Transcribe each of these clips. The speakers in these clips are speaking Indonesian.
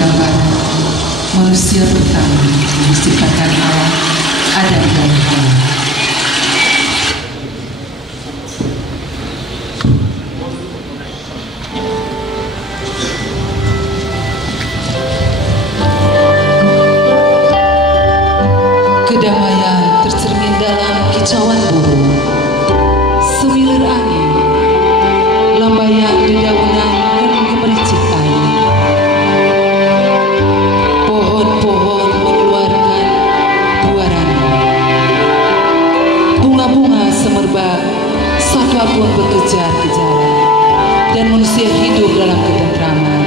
pada Barat, manusia pertama yang diciptakan Allah, Adam dan Hawa. Kedamaian tercermin dalam kicauan burung, semilir angin, lambayan dedaunan dan gemericik air. Pohon-pohon mengeluarkan buarannya. Bunga-bunga semerbak, satwa pun berkejar-kejaran, dan manusia hidup dalam ketentraman,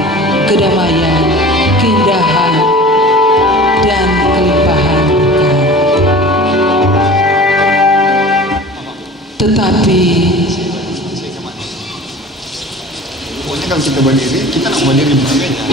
kedamaian, keindahan, dan kelimpahan berkah. Tetapi pokoknya kalau kita berdiri, kita nak berdiri sebagainya.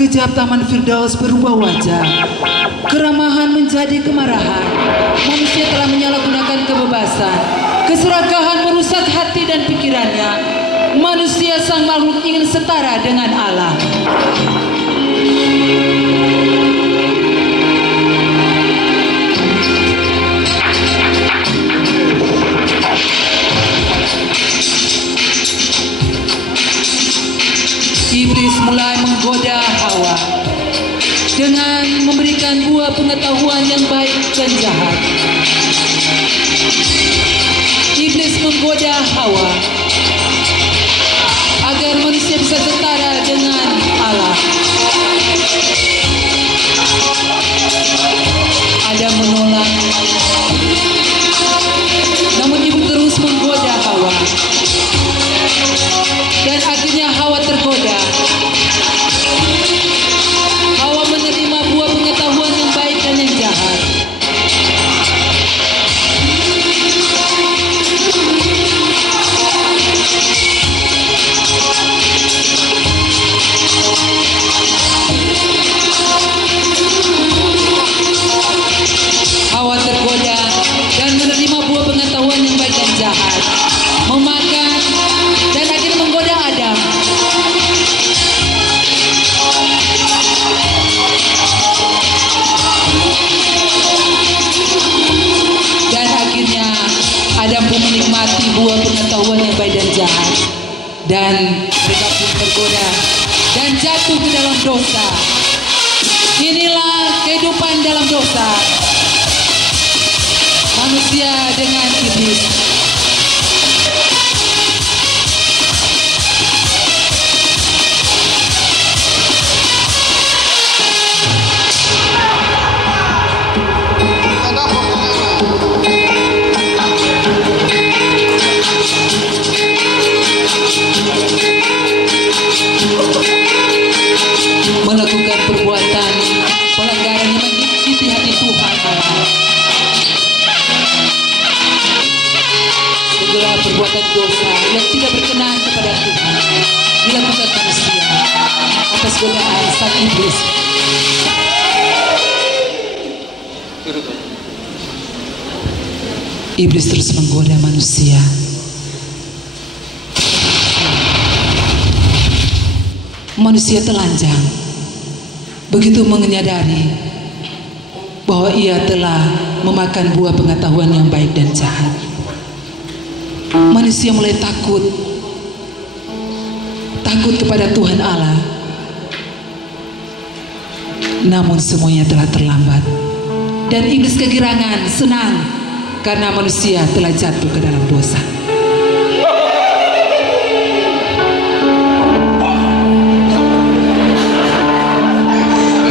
sekejap Taman Firdaus berubah wajah. Keramahan menjadi kemarahan. Manusia telah menyalahgunakan kebebasan. Keserakahan merusak hati dan pikirannya. Manusia sang makhluk ingin setara dengan Allah. Iblis mulai menggoda Hawa dengan memberikan buah pengetahuan yang baik dan jahat. Iblis menggoda Hawa agar manusia bisa setara dengan Allah. Adam menolak, namun iblis terus menggoda Hawa. Dan akhirnya Hawa tergoda. Hawa menerima buah pengetahuan yang baik dan yang jahat. Hawa tergoda dan menerima buah pengetahuan yang baik dan jahat. Memakan dan akhirnya menggoda Adam. Dan akhirnya Adam pun menikmati buah pengetahuan yang baik dan jahat. Dan mereka pun tergoda dan jatuh ke dalam dosa. Inilah kehidupan dalam dosa. Manusia dengan iblis. Melakukan perbuatan pelanggaran yang menyakiti hati Tuhan Allah. Segala perbuatan dosa yang tidak berkenan kepada Tuhan dilakukan manusia atas godaan sang iblis. Iblis terus menggoda manusia. Manusia telanjang begitu menyadari bahwa ia telah memakan buah pengetahuan yang baik dan jahat. Manusia mulai takut kepada Tuhan Allah. Namun semuanya telah terlambat. Dan iblis kegirangan, senang karena manusia telah jatuh ke dalam dosa.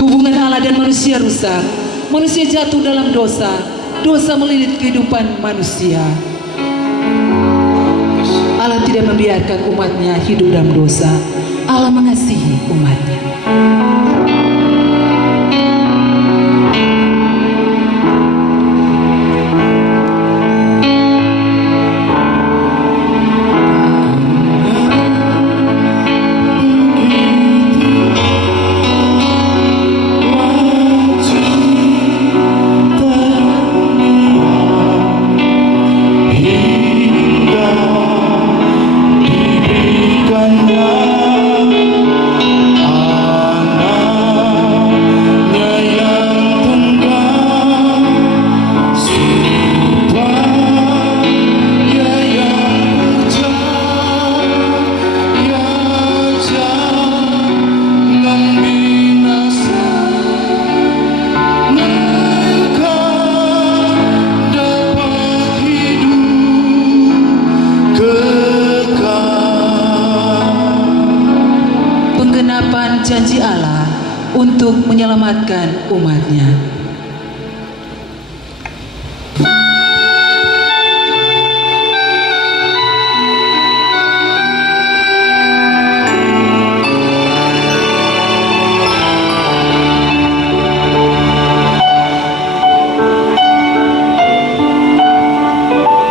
Hubungan Allah dan manusia rusak. Manusia jatuh dalam dosa. dosa melilit kehidupan manusia. Allah tidak membiarkan umatnya hidup dalam dosa. Allah mengasihi umatnya. Janji Allah untuk menyelamatkan umatnya.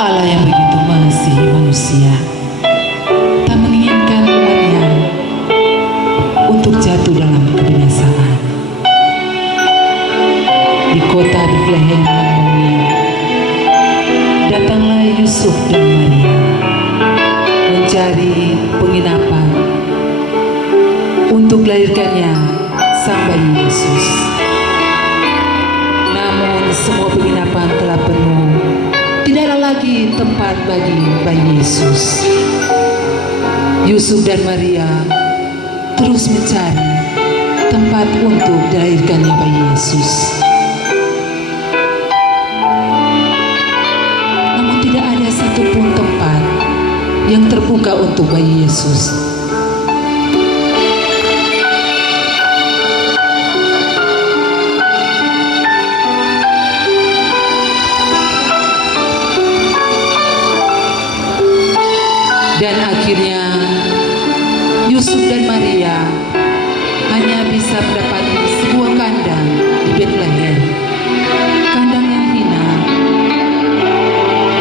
Allah yang begitu mengasihi manusia tak menginginkan umatnya untuk jatuh dalam kebinasaan. Di kota Bethlehem Naomi, datanglah Yusuf dan Maria mencari penginapan untuk dilahirkannya sang bayi Yesus. Namun semua penginapan telah penuh, tidak ada lagi tempat bagi bayi Yesus. Yusuf dan Maria terus mencari tempat untuk dilahirkannya bayi Yesus. Namun tidak ada satupun tempat yang terbuka untuk bayi Yesus. Dan akhirnya Yusuf dan Maria hanya bisa mendapati sebuah kandang di Bethlehem, kandang yang hina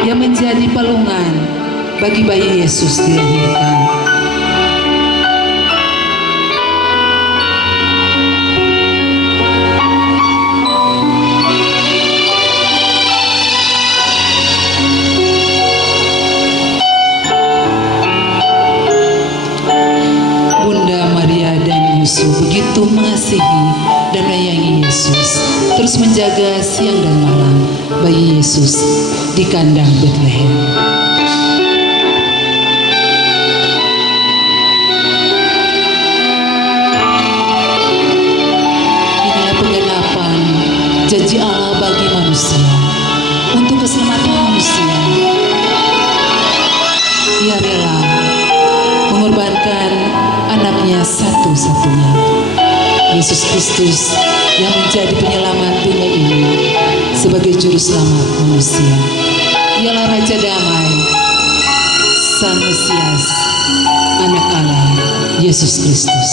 yang menjadi palungan bagi bayi Yesus dilahirkan. Begitu mengasihi dan menyayangi Yesus, terus menjaga siang dan malam bayi Yesus di kandang Bethlehem. Inilah penggenapan janji Allah bagi manusia untuk keselamatan manusia. Ia rela mengorbankan anaknya satu-satunya, Yesus Kristus, yang menjadi penyelamat dunia ini sebagai juru selamat manusia. Ialah Raja Damai, Sang Mesias, Anak Allah, Yesus Kristus.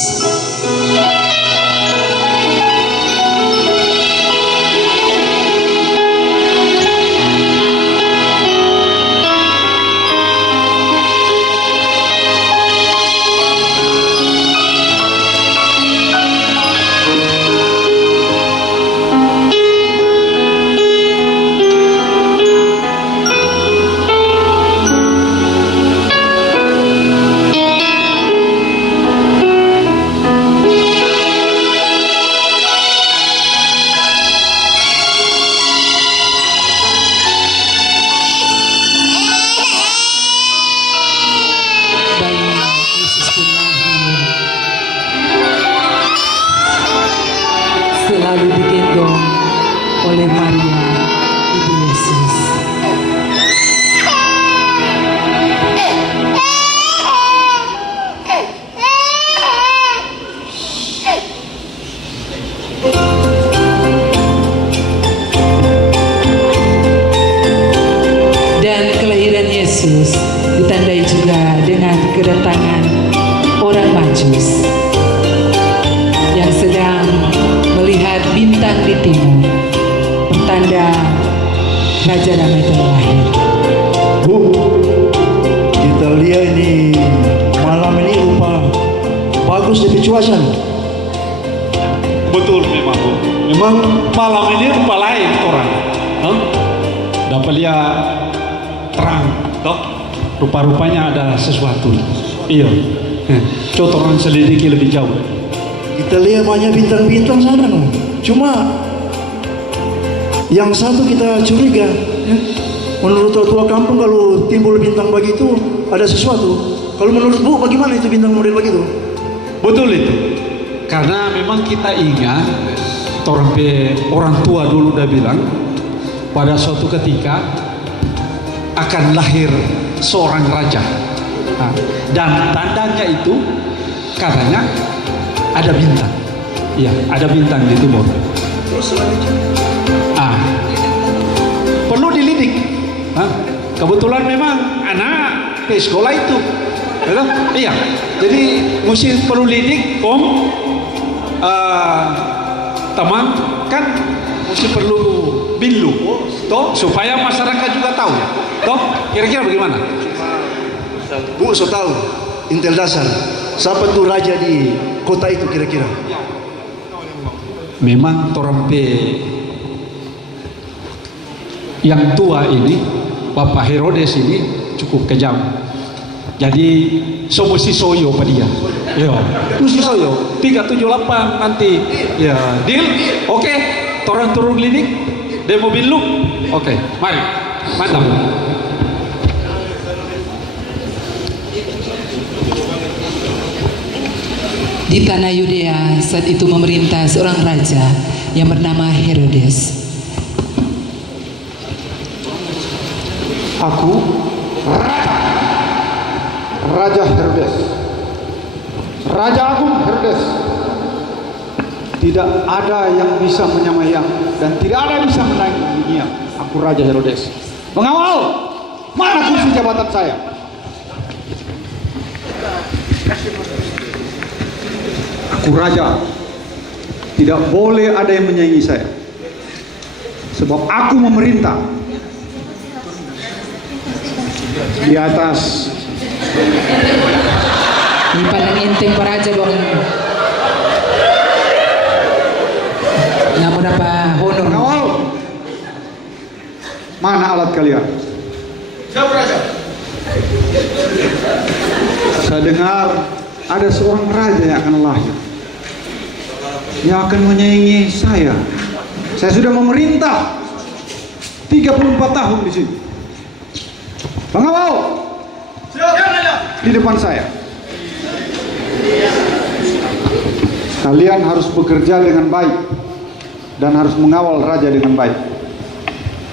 Raja Damai terlahir. Bu, kita lihat ini malam ini rupa bagus di cuaca. Betul memang Bu. Memang malam ini rupa lain orang. Dapat lihat terang, toh. Rupa-rupanya ada sesuatu. Iya. Coba orang selidiki lebih jauh. Kita lihat banyak bintang-bintang sana, no. Cuma yang satu kita curiga, ya. Menurut tua kampung kalau timbul bintang begitu ada sesuatu. Kalau menurut Bu bagaimana itu bintang model begitu? Betul itu. Karena memang kita ingat orang tua dulu udah bilang pada suatu ketika akan lahir seorang raja. Nah, dan tandanya itu katanya ada bintang. Iya, ada bintang di timur. Terus selanjutnya? Perlu dilidik. Kebetulan memang anak ke sekolah itu. Betul? Iya. Jadi mesti perlu lidik, teman kan mesti perlu bilu, toh supaya masyarakat juga tahu, toh kira-kira bagaimana? Bu, so tahu intel dasar. Siapa tuh raja di kota itu kira-kira? Memang torompe yang tua ini, Bapak Herodes ini cukup kejam. Jadi so mesti soyo pada dia. Ya, mesti soyo. 378 nanti. Ya, deal. Oke, torang turun klinik. Demo bilu. Oke, mari. Mantap. Di tanah Yudea saat itu memerintah seorang raja yang bernama Herodes. Aku Raja Herodes, Raja Agung Herodes. Tidak ada yang bisa menyamai aku dan tidak ada yang bisa menandingi aku. Aku Raja Herodes. Mengawal, mana kursi jabatan saya? Aku raja. Tidak boleh ada yang menyaingi saya. Sebab aku memerintah di atas. Di pandang enteng Pak Raja bang. Namun apa honor? Mengawal. Mana alat kalian? Siapa raja? Saya dengar ada seorang raja yang akan lahir, yang akan menyaingi saya. Saya sudah memerintah 34 tahun di sini. Pengawal, di depan saya. Kalian harus bekerja dengan baik dan harus mengawal raja dengan baik.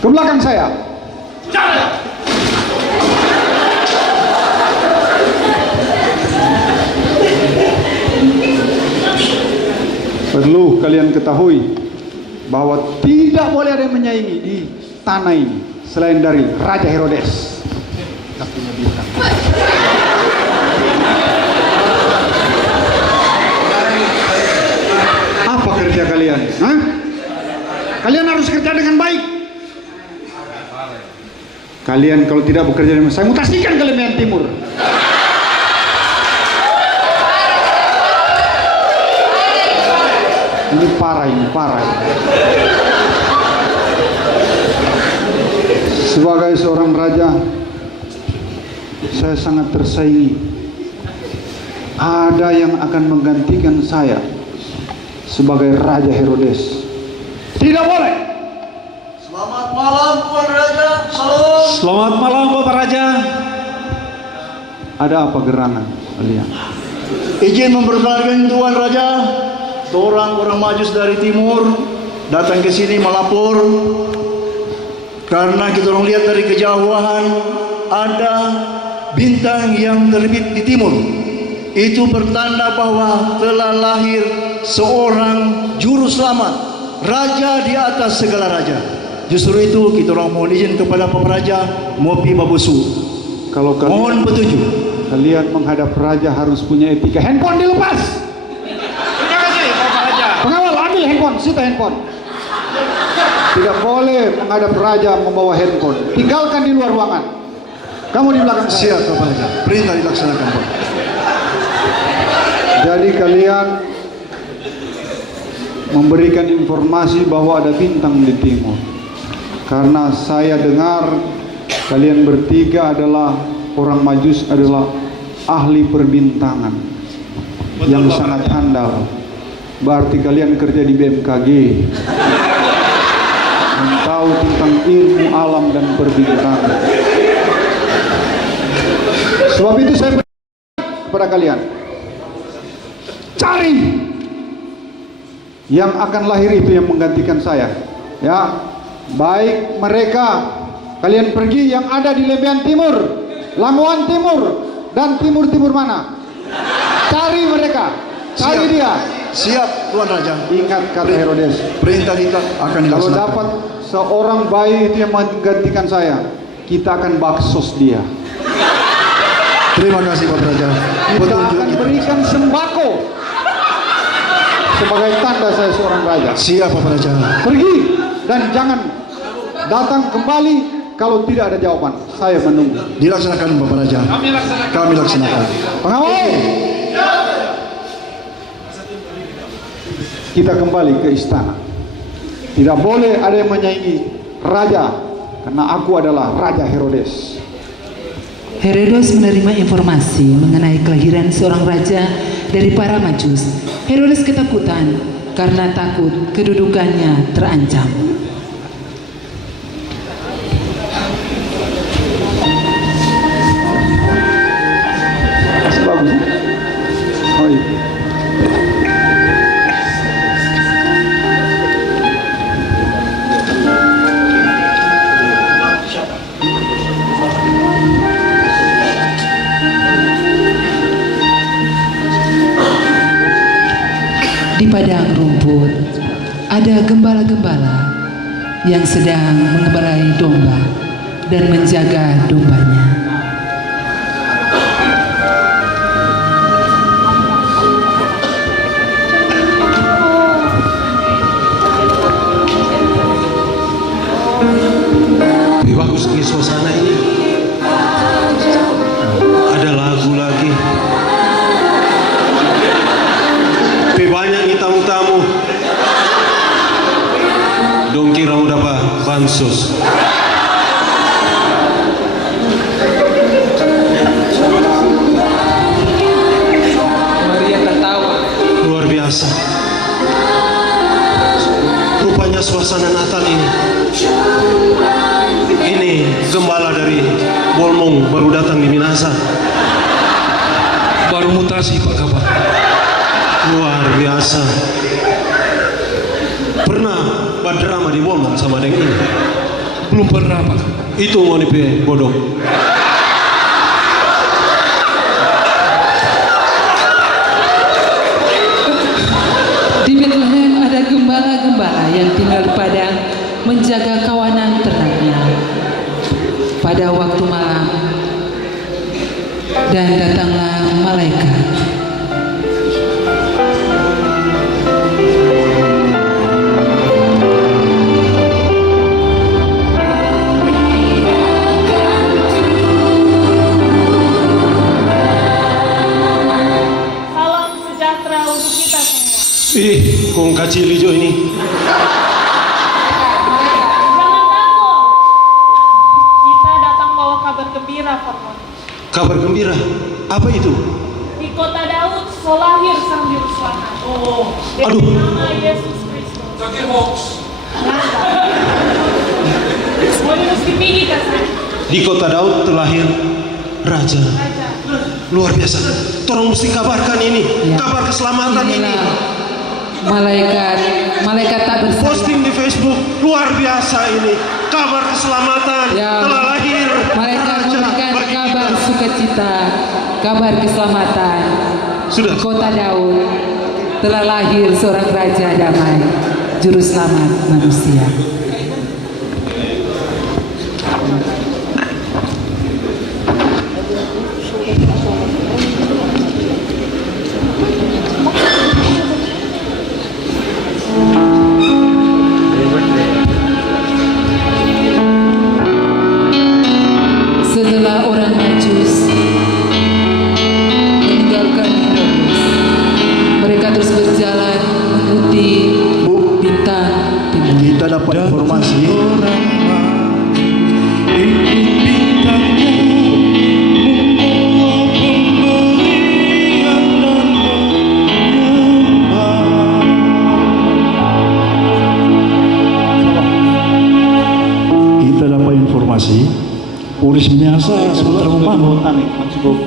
Ke belakang saya. Perlu kalian ketahui bahwa tidak boleh ada yang menyaingi di tanah ini selain dari Raja Herodes. Apa kerja kalian? Hah? Kalian harus kerja dengan baik. Kalian kalau tidak bekerja dengan saya mutasikan ke Kalimantan Timur. Ini parah. Sebagai seorang raja, saya sangat tersaingi. Ada yang akan menggantikan saya sebagai Raja Herodes. Tidak boleh. Selamat malam Tuan Raja. Salam. Selamat malam Bapak Raja. Ada apa gerangan kalian? Izin memperkenalkan Tuan Raja. Orang Majus dari timur datang ke sini melapor karena kita orang lihat dari kejauhan ada bintang yang terbit di timur. Itu pertanda bahwa telah lahir seorang juru selamat, raja di atas segala raja. Justru itu kita orang mohon izin kepada Bapak Raja Mopi Babusu. Kalau Mohon petunjuk. kalian menghadap raja harus punya etika. Handphone dilepas. Terima kasih Bapak Raja. Pengawal ambil handphone, sita handphone. Tidak boleh menghadap raja membawa handphone. Tinggalkan di luar ruangan. Kamu di belakang saya. Siap Bapak Raja. Perintah dilaksanakan Pak. Jadi kalian memberikan informasi bahwa ada bintang di timur. Karena saya dengar kalian bertiga adalah orang Majus, adalah ahli perbintangan yang sangat handal. Berarti kalian kerja di BMKG, tahu tentang ilmu alam dan perbintangan. Sebab itu saya berikan kepada kalian, cari yang akan lahir itu yang menggantikan saya. Ya, baik mereka, kalian pergi yang ada di Lebihan Timur, Lamongan Timur, dan timur-timur mana. Cari mereka, cari Siap. dia. Siap Tuan Raja. Ingat kata Herodes, Perintah akan kalau dilaksanakan. dapat seorang bayi itu yang menggantikan saya, kita akan baksos dia. Terima kasih Bapak Raja. Kita Petunjuk akan kita. berikan sembako sebagai tanda saya seorang raja. Siap Bapak Raja. Pergi dan jangan datang kembali kalau tidak ada jawaban. Saya menunggu. Dilaksanakan Bapak Raja. Kami laksanakan. Pengawal, kita kembali ke istana. Tidak boleh ada yang menyaingi raja, karena aku adalah Raja Herodes. Herodes menerima informasi mengenai kelahiran seorang raja dari para Majus. Herodes ketakutan karena takut kedudukannya terancam. Masih bagus. Oh iya. Di padang rumput ada gembala-gembala yang sedang mengembalai domba dan menjaga dombanya. Lebih bagus nih suasana ini. Ada lagu lagi. Lebih banyak nih tamu-tamu. Dong kira udah apa? Bansos. Maria tertawa. Luar biasa. Rupanya suasana Natal ini. Ini gembala dari Bolmong baru datang di Minasa. Baru mutasi Pak Kabar. Luar biasa. Pernah berdrama di Bolmong sama Deng ini? Belum pernah Pak. Itu mau nipe bodoh. Di Bethlehem ada gembala-gembala yang tinggal di padang menjaga kawanan ternaknya pada waktu malam, dan datanglah malaikat. Salam sejahtera untuk kita semua. Ih, kong kacil hijau ini. Jangan takut. Kita datang bawa kabar gembira, Farmon. Kabar gembira. Apa itu? Di kota Daud, lahir Sang Juru Selamat. Dengan Aduh. nama Yesus Kristus. Mau mesti pergi ke sana. Di kota Daud terlahir Raja. Raja. Luar biasa. Tolong mesti kabarkan ini. Ya. Kabar keselamatan ini. Inilah malaikat tak bersayap. Posting di Facebook. Luar biasa ini. Kabar keselamatan. Ya. Telah lahir Malaikat Raja memberikan bagi kabar kita. sukacita, kabar keselamatan. Sudah. Di kota Daud telah lahir seorang raja damai, juru selamat manusia. informasi Polres Minahasa sementara membangun.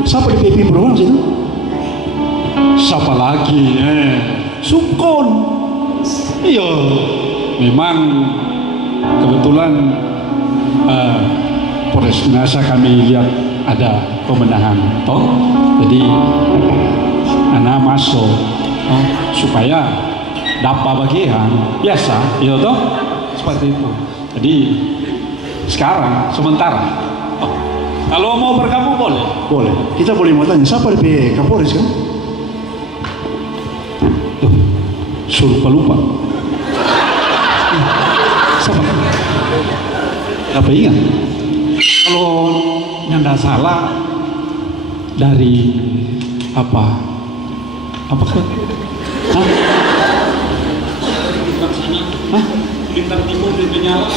Siapa di PP Beruang situ? Siapa lagi? Sukon. Iya, memang kebetulan Polres Minahasa kami lihat ada pemenahan, toh. Jadi anak masuk supaya dapat bagian biasa, iya toh, seperti itu. Jadi sekarang sementara. Kalau mau bergabung boleh. Boleh. Kita boleh mau tanya siapa di Kapolres kan? Tuh, suruh lupa. Siapa? Apa ingat? Kalau yang tidak salah dari apa? Apakah? Hah? Bintang Timur di Penyala.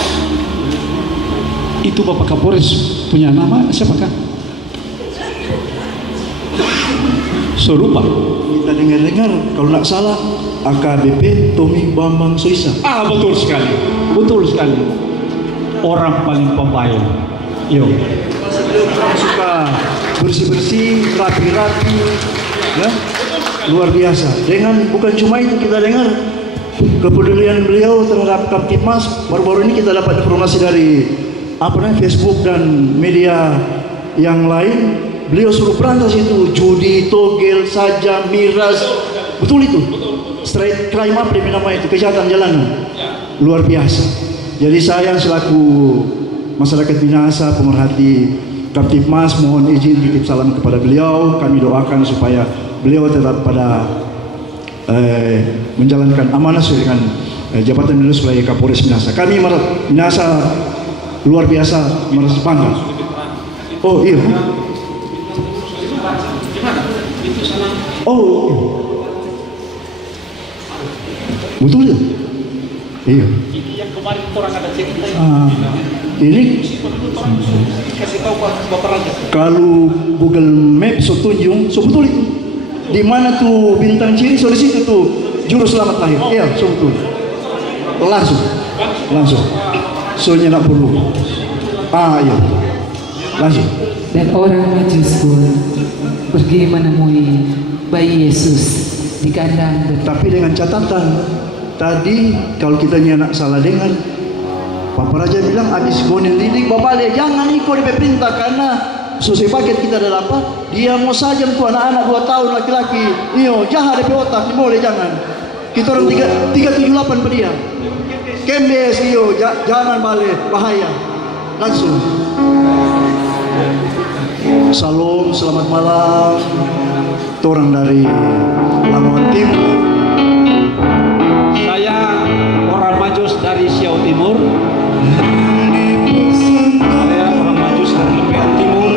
Itu Bapak Kapolres punya nama siapakah? Serupa. Kita dengar-dengar kalau tidak salah AKBP Tommy Bambang Soisa. Betul sekali, betul sekali. Orang paling pembaik. Yo. Orang suka bersih-bersih, rapi-rapi, ya, luar biasa. Dengan bukan cuma itu kita dengar kepedulian beliau terhadap Kamtibmas. Baru-baru ini kita dapat informasi dari Facebook dan media yang lain, beliau suruh berantas itu judi, togel, saja, miras, betul itu, straight crime apa dia nama itu, kejahatan jalanan, luar biasa. Jadi saya selaku masyarakat Minahasa, pemerhati Kamtibmas, mohon izin titip salam kepada beliau. Kami doakan supaya beliau tetap pada menjalankan amanah sesuai dengan jabatan beliau sebagai Kapolres Minahasa. Kami Minahasa luar biasa merasa bangga. Oh iya. Oh betul ya. Iya. Yang kemarin orang ada cerita. Ini Kasih tahu Bapak Raja. kalau Google Maps so tunjuk, so betul itu. Di mana tuh bintang ciri, so di situ tuh juru selamat lahir. Iya, so betul. Langsung. Soalnya tak perlu. Iya. Langsung. Dan orang Majus pun pergi menemui bayi Yesus di kandang. Tapi dengan catatan, tadi kalau kita nak salah dengar, Bapak Raja bilang habis gonin didik Bapak le jangan ikut di perintah karena sesuai paket kita ada apa? Dia mau sajam tuh anak-anak 2 tahun laki-laki. Iyo jahat di otak, boleh jangan. Kita orang 378 per dia. Kembes iyo jangan balik bahaya. Langsung. Salam, selamat malam. Orang dari Lamongan Timur. Saya orang Majus dari Siau Timur. Saya orang Majus dari Lepean Timur.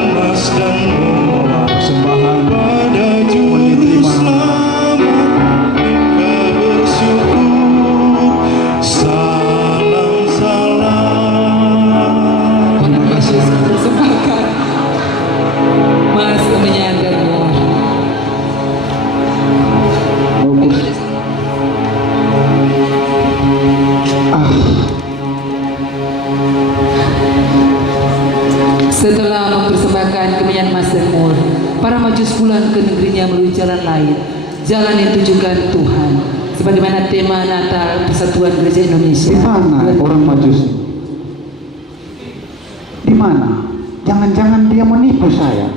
Dan membawa persembahan menerima Orang Majus mempersembahkan Mas menyandar Setelah mempersembahkan kemenyan Mas dan Mur, para Majus pulang ke negerinya melalui jalan lain, jalan yang ditujukan Tuhan, sebagaimana tema Natal Persatuan Gereja Indonesia. Di mana orang Majus? Di mana? Jangan-jangan dia menipu saya.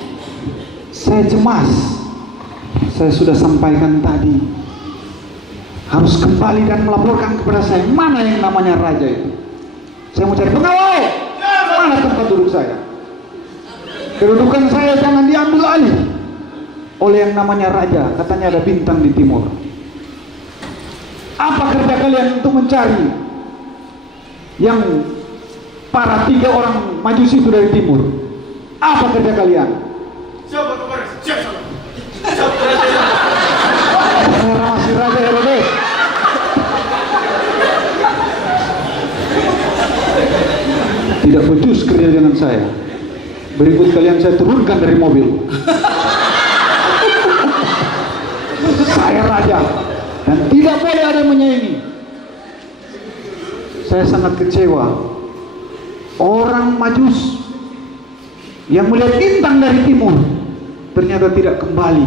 Saya cemas. Saya sudah sampaikan tadi. Harus kembali dan melaporkan kepada saya mana yang namanya raja itu. Saya mau cari pegawai. Mana tempat duduk saya? Kedudukan saya jangan diambil alih oleh yang namanya raja. Katanya ada bintang di timur. Apa kerja kalian untuk mencari yang para 3 orang Majusi itu dari timur? Apa kerja kalian? Siapa kemarin? Siapa? Saya masih raja Herodes. Tidak becus kerja dengan saya. Berikut kalian saya turunkan dari mobil. Saya raja dan tidak boleh ada yang menyaingi. Saya sangat kecewa orang Majus yang melihat bintang dari timur ternyata tidak kembali.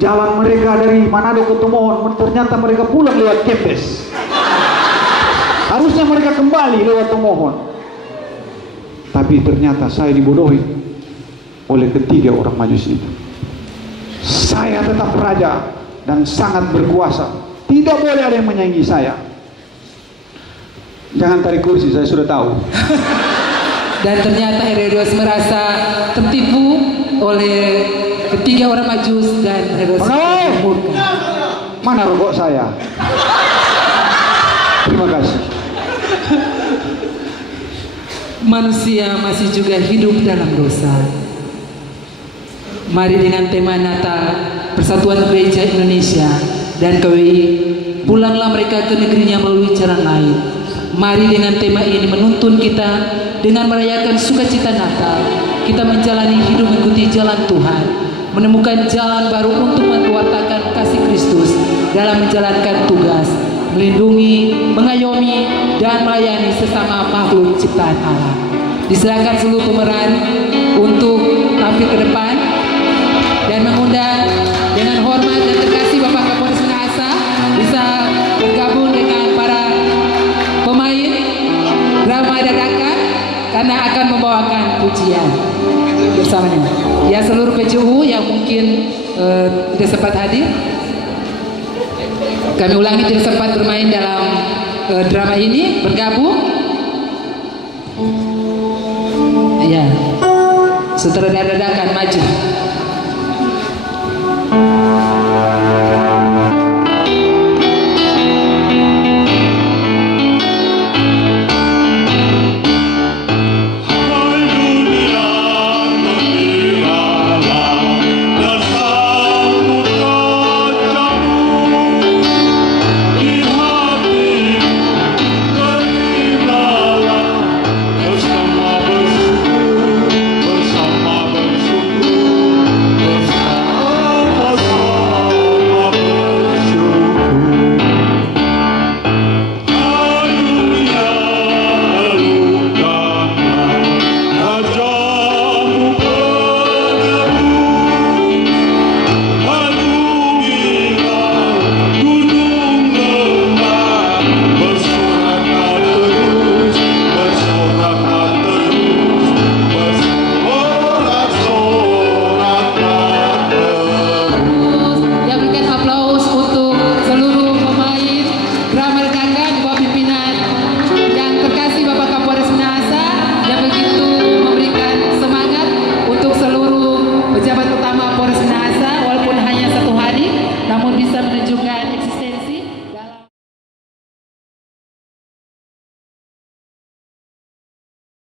Jalan mereka dari Manado ke Tomohon, ternyata mereka pulang lewat Kempes. Harusnya mereka kembali lewat Tomohon. Tapi ternyata saya dibodohi oleh ketiga orang Majus itu. Saya tetap raja dan sangat berkuasa. Tidak boleh ada yang menyaingi saya. Jangan tarik kursi, saya sudah tahu. Dan ternyata Herodes merasa tertipu oleh ketiga orang Majus dan Herodes murka. Mana rokok saya? Terima kasih. Manusia masih juga hidup dalam dosa. Mari dengan tema Natal Persatuan Gereja Indonesia dan KWI, pulanglah mereka ke negerinya melalui jalan lain. Mari dengan tema ini menuntun kita dengan merayakan sukacita Natal. Kita menjalani hidup mengikuti jalan Tuhan, menemukan jalan baru untuk mewartakan kasih Kristus dalam menjalankan tugas, melindungi, mengayomi, dan melayani sesama makhluk ciptaan Allah. Diserahkan seluruh pemeran untuk tampil ke depan dan mengundang dengan hormat dan terkasih Bapak Kapolres Minahasa bisa bergabung dengan para pemain drama dadakan karena akan membawakan pujian bersamanya. Ya, seluruh PJU yang mungkin tidak sempat hadir, kami ulangi, tidak sempat bermain dalam drama ini, bergabung. Ya, sutradara dadakan maju. Pejabat utama Polres Minahasa, walaupun hanya 1 hari, namun bisa menunjukkan